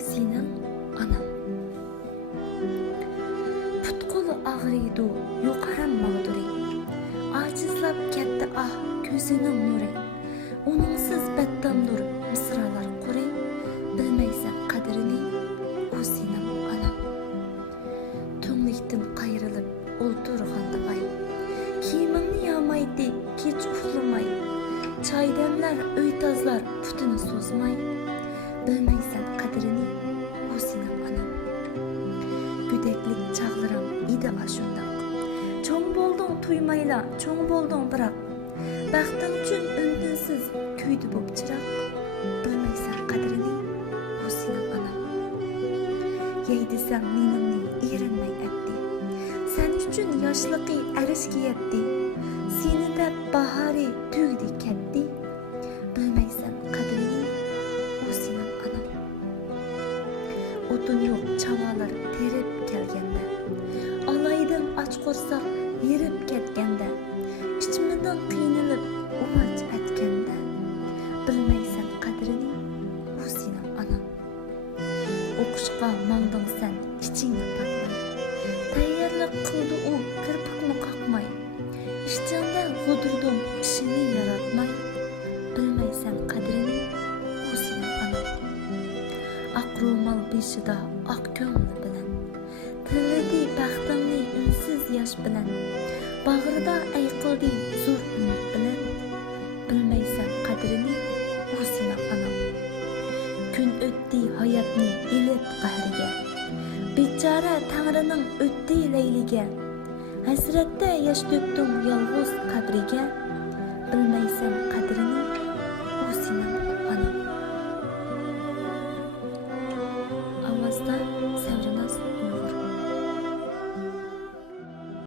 sening onang. Put qo'li og'riydi, yo'qaram mag'duri. Acizlab ketdi ah ko'zining nuri. Uningsiz baddamdur misralar quri. Bilmaysan qadrini, u sening onang. To'nglikdan qayrilib o'ltirganda ay. Kiyimingni yamaydi, kech uxlamay. Çaydemler, öy tazlar, putunu sozmay. Bilmeysen qadrini, o senin anam. Güdeklik çağlarım idi aşundak. Çoğun boldun tuymayla, çoğun boldun bırak. Baxtın üçün ündünsiz küydü bop çırak. Bilmeysen qadrini, o senin anam. Yeydisem menimni erinmey etdi. Sen üçün yaşlıqı erişki etdi. Seni de bahari tügdi ketdi. Bilmeysen qadrini, o senin anam. Otun yok çavalar terip kelgende. Alaydım aç korsak yerip ketgende. İçimden qiynalib umaç etkende. Bilmeysen qadrini, o senin anam. O'qishqa mangding sen ichingni paklay. Tayyorlik qildi u kirpikni qaqmay. İşçinde gudurdum işini yaratmay. Bilmeysen qadrini, o senin anam. Ak romal beşida ak ko'ngli bilan. Tillidi baxtingni unsiz yosh bilan. Bag'rida ayqildi zo'r umid bilan. Bilmeysen qadrini, o senin anam. Kun o'tdi hayotni elib qahriga. Bechora Tangrining o'tdi layliga. Hasratda yaş döktüm yalğız kabriga. Bilmeysen qadrini,